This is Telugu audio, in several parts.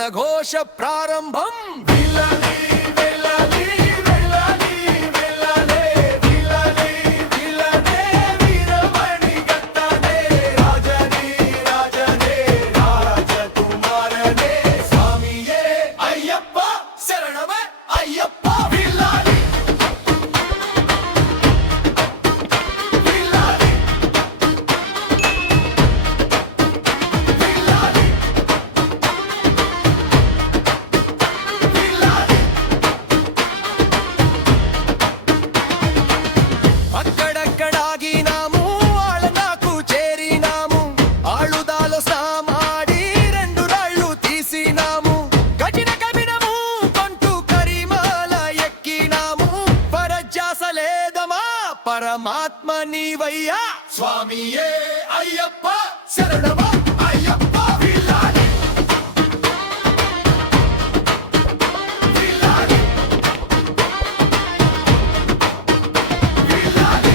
శరణ ఘోష ప్రారంభం. పరమాత్మ నీవయ్యా స్వామియే అయ్యప్ప శరణమ అయ్యప్ప విల్లాలి విల్లాలి విల్లాలి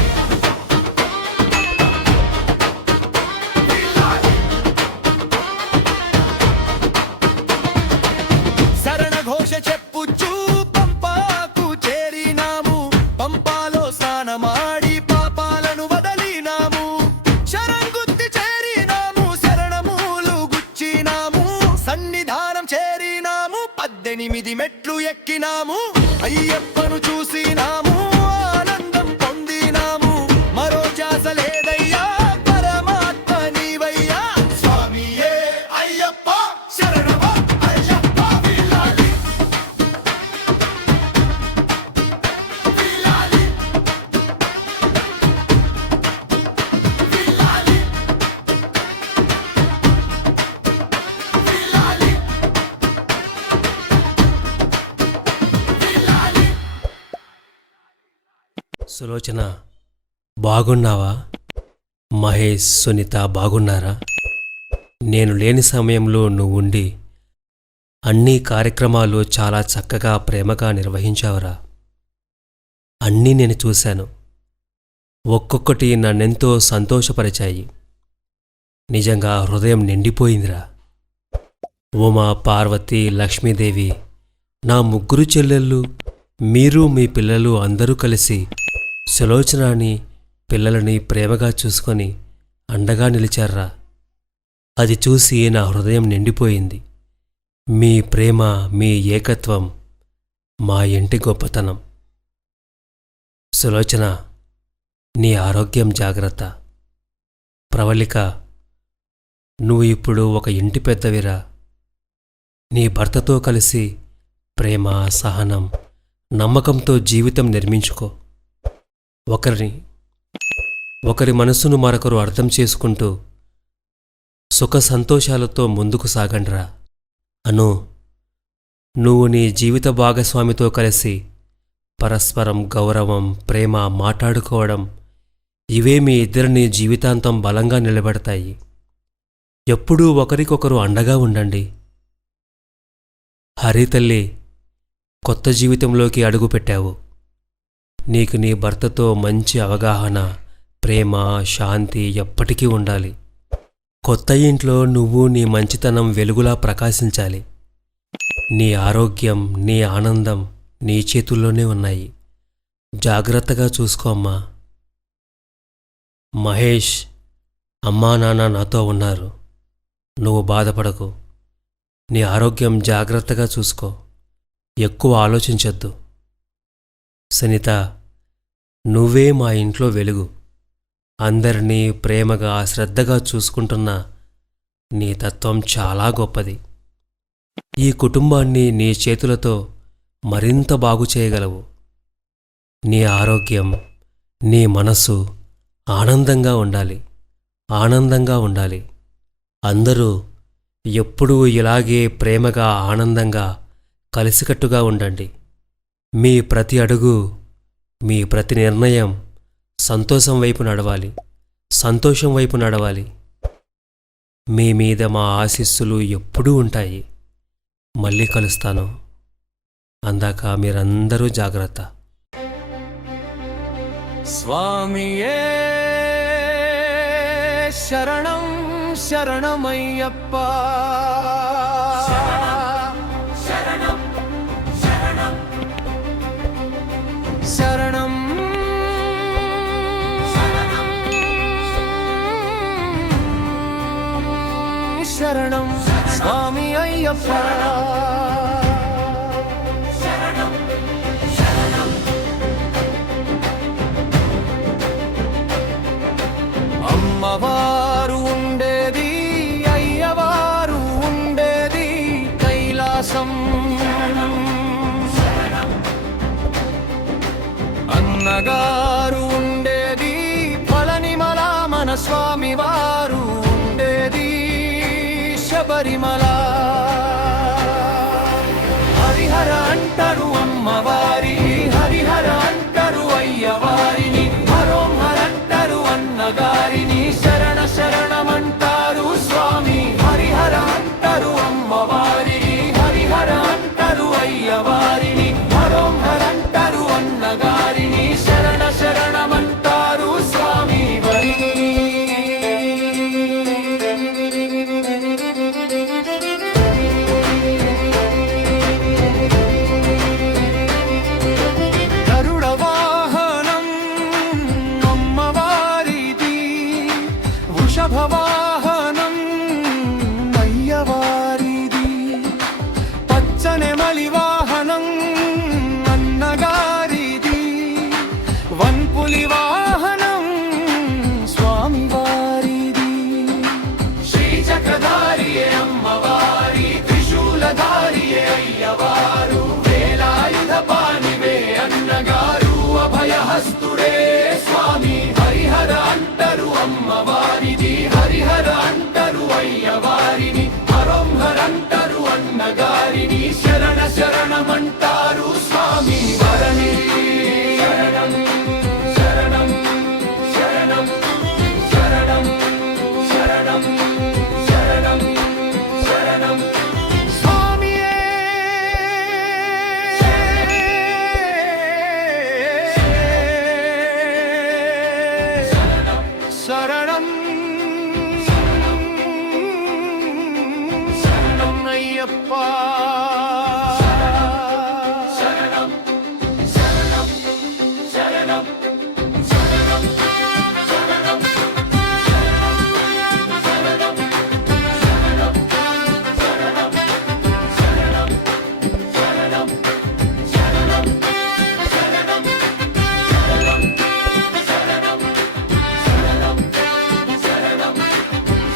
విల్లాలి. శరణ ఘోష చెప్పుచూ పంపాకు చేరినాము, పంపాలో స్నానమాడి ఎనిమిది మెట్లు ఎక్కినాము, అయ్యప్పను చూసినాము, ఆనందం పొందినాము. మరో ధ్యాస లేదయ్యా పరమాత్మ నీవయ్యా స్వామియే అయ్యప్ప శరణమ అయ్యప్ప విల్లాలి విల్లాలి విల్లాలి విల్లాలి. సులోచన బాగున్నావా? మహేష్, సునీత బాగున్నారా? నేను లేని సమయంలో నువ్వుండి అన్ని కార్యక్రమాలు చాలా చక్కగా ప్రేమగా నిర్వహించావురా. అన్నీ నేను చూశాను. ఒక్కొక్కటి నన్నెంతో సంతోషపరిచాయి. నిజంగా హృదయం నిండిపోయిందిరా. ఉమా, పార్వతి, లక్ష్మీదేవి, నా ముగ్గురు చెల్లెళ్ళు, మీరు మీ పిల్లలు అందరూ కలిసి సులోచనాని పిల్లలని ప్రేమగా చూసుకొని అండగా నిలిచారా. అది చూసి నా హృదయం నిండిపోయింది. మీ ప్రేమ, మీ ఏకత్వం మా ఇంటి గొప్పతనం. సులోచన, నీ ఆరోగ్యం జాగ్రత్త. ప్రవళిక, నువ్వు ఇప్పుడు ఒక ఇంటి పెద్దవిరా. నీ భర్తతో కలిసి ప్రేమ, సహనం, నమ్మకంతో జీవితం నిర్మించుకో. ఒకరి మనసును మరొకరు అర్థం చేసుకుంటూ సుఖ సంతోషాలతో ముందుకు సాగండ్రా. అను, నువ్వు నీ జీవిత భాగస్వామితో కలిసి పరస్పరం గౌరవం, ప్రేమ మాట్లాడుకోవడం, ఇవే మీ ఇద్దరిని జీవితాంతం బలంగా నిలబెడతాయి. ఎప్పుడూ ఒకరికొకరు అండగా ఉండండి. హరితల్లి, కొత్త జీవితంలోకి అడుగుపెట్టావు. నీకు నీ భర్తతో మంచి అవగాహన, ప్రేమ, శాంతి ఎప్పటికీ ఉండాలి. కొత్త ఇంట్లో నువ్వు నీ మంచితనం వెలుగులా ప్రకాశించాలి. నీ ఆరోగ్యం, నీ ఆనందం నీ చేతుల్లోనే ఉన్నాయి. జాగ్రత్తగా చూసుకో అమ్మా. మహేష్, అమ్మా నాన్న నాతో ఉన్నారు. నువ్వు బాధపడకు. నీ ఆరోగ్యం జాగ్రత్తగా చూసుకో. ఎక్కువ ఆలోచించొద్దు. సునీత, నువ్వే మా ఇంట్లో వెలుగు. అందరినీ ప్రేమగా, శ్రద్ధగా చూసుకుంటున్న నీ తత్వం చాలా గొప్పది. ఈ కుటుంబాన్ని నీ చేతులతో మరింత బాగు చేయగలవు. నీ ఆరోగ్యం, నీ మనసు ఆనందంగా ఉండాలి. ఆనందంగా ఉండాలి. అందరూ ఎప్పుడూ ఇలాగే ప్రేమగా, ఆనందంగా, కలిసికట్టుగా ఉండండి. మీ ప్రతి అడుగు, మీ ప్రతి నిర్ణయం సంతోషం వైపు నడవాలి. సంతోషం వైపు నడవాలి. మీ మీద మా ఆశీస్సులు ఎప్పుడూ ఉంటాయి. మళ్ళీ కలుస్తాను. అందాక మీరందరూ జాగ్రత్త. స్వామియే శరణం శరణమయ్యప్ప. శరణం స్వామి అయ్యప్ప అమ్మవారు ఉండేది అయ్యవారు ఉండేది కైలాసం అన్నగారు ఉండేది పళనిమల మన స్వామి వారు ఉండేది శబరిమల హరిహర అంటారు అమ్మవారి హరిహర అంటారు అయ్యవారిని హరోం హర అంటారు అన్నగారిని శరణ శరణమంటారు స్వామి హరిహర అంటారు అమ్మవారిని హరిహర అంటారు అయ్యవారిని హరోం హర అంటారు అన్నగారిని శరణ శరణమంటారు స్వామి వారిని గరుడ వాహనం అమ్మవారిది వృషభ వాహనం అయ్యవారిది పచ్చనెమలి వాహనం అన్నగారిది వన్పులి వాహనం స్వామివారిది శ్రీచక్రధారియే అమ్మవారి త్రిశూలధారియే అయ్యవారు వేలాయుధ పానివే అన్నగారు అభయహస్తుడే స్వామి హరిహర అంటారు అమ్మవారిది హరిహర అంటారు అయ్యవారిని హరోం హర అంటారు అన్నగారిని శరణ శరణమంటారు స్వామి వరణి శరణం శరణం శరణం శరణం శరణం శరణం శరణం స్వామియే శరణం శరణం అయ్యప్ప శరణం శరణం శరణం శరణం శరణం శరణం శరణం శరణం శరణం శరణం శరణం శరణం శరణం శరణం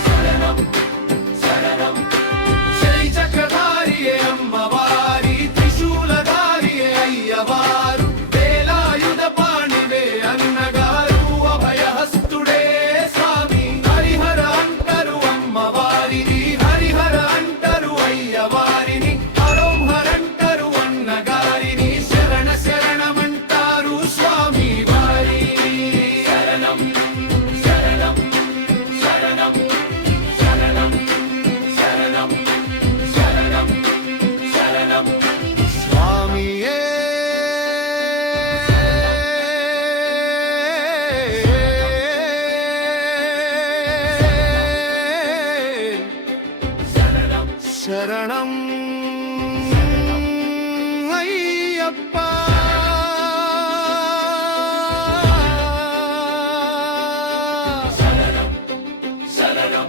శరణం శరణం శ్రీచక్రధారియే అమ్మవారి త్రిశూలధారియే అయ్యవారు వేలాయుధ పాణివే అన్నగారు అభయహస్తుడే స్వామి హరిహర అంటారు అమ్మవారిని హరిహర అంటారు అయ్యవారిని హరోం హర అంటారు అన్నగారిని శరణ శరణమంటారు స్వామి వారి శరణం శరణం శరణం శరణం శరణం శరణం శరణం స్వామియే శరణం అయ్యప్ప శరణం శరణం